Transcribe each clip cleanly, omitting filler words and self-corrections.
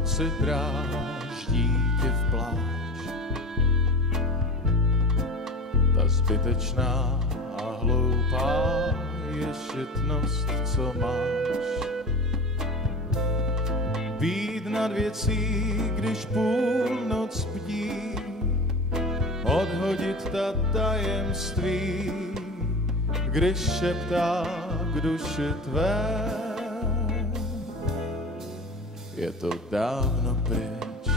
noci dráždí tě v pláč. Ta zbytečná a hloupá ješitnost, co máš. Být nad věcí, když půlnoc bdí, odhodit ta tajemství, když šeptá k duši tvé. Je to dávno pryč.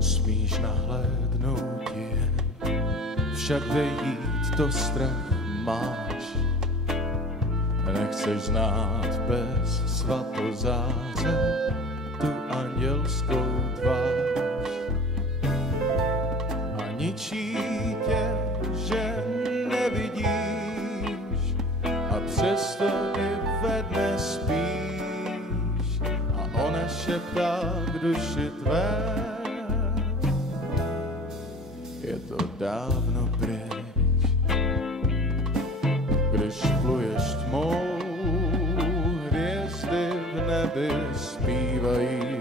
Smíš nahlédnout jen, však vejít to strach máš. Nechceš znát bez svatozáře tu andělskou tvář. A ničí tě, že nevidíš, a přesto i ve dne spíš. A ona šeptá k duši tvé. Je to dávno pryč. Když pluješ tmou, hvězdy v nebi zpívají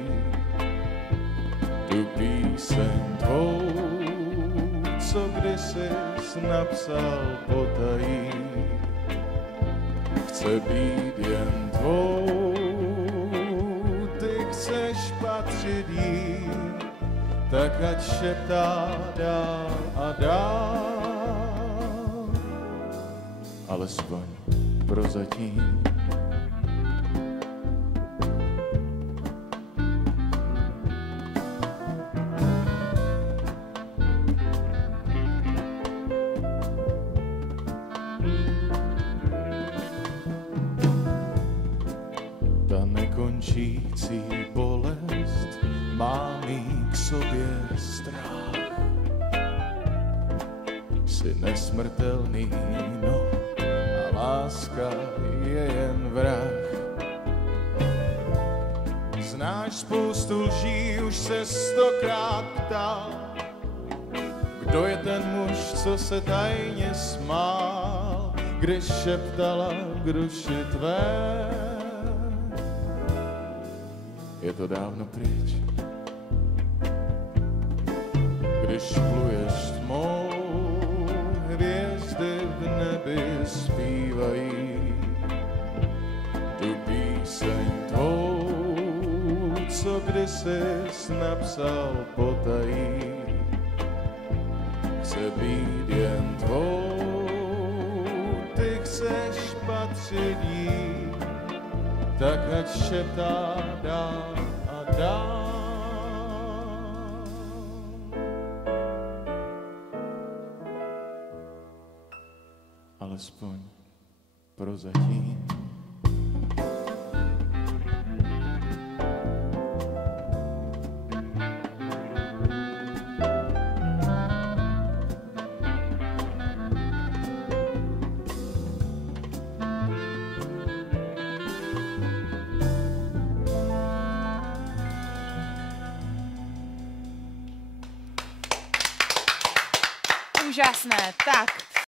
tu píseň tvou, co kdysi napsal potají. Chce být jen tvou, ty chceš patřit jí, tak ať šeptá dál a dál. Alespoň prozatím. Ta nekončící bolest má mý k sobě strach. Jsi nesmrtelný, no, láska je jen vrah. Znáš spoustu lží, už se 100krát ptal, kdo je ten muž, co se tajně smál, když šeptala k duši tvé. Je to dávno pryč. Když pluješ tmou, hvězdy v nebi zpívají tu píseň tvou, co kdysi napsal potají. Chce být jen tvou, ty chceš patřit jí, tak ať šeptá dál a dál. Alespoň prozatím. Úžasné, tak.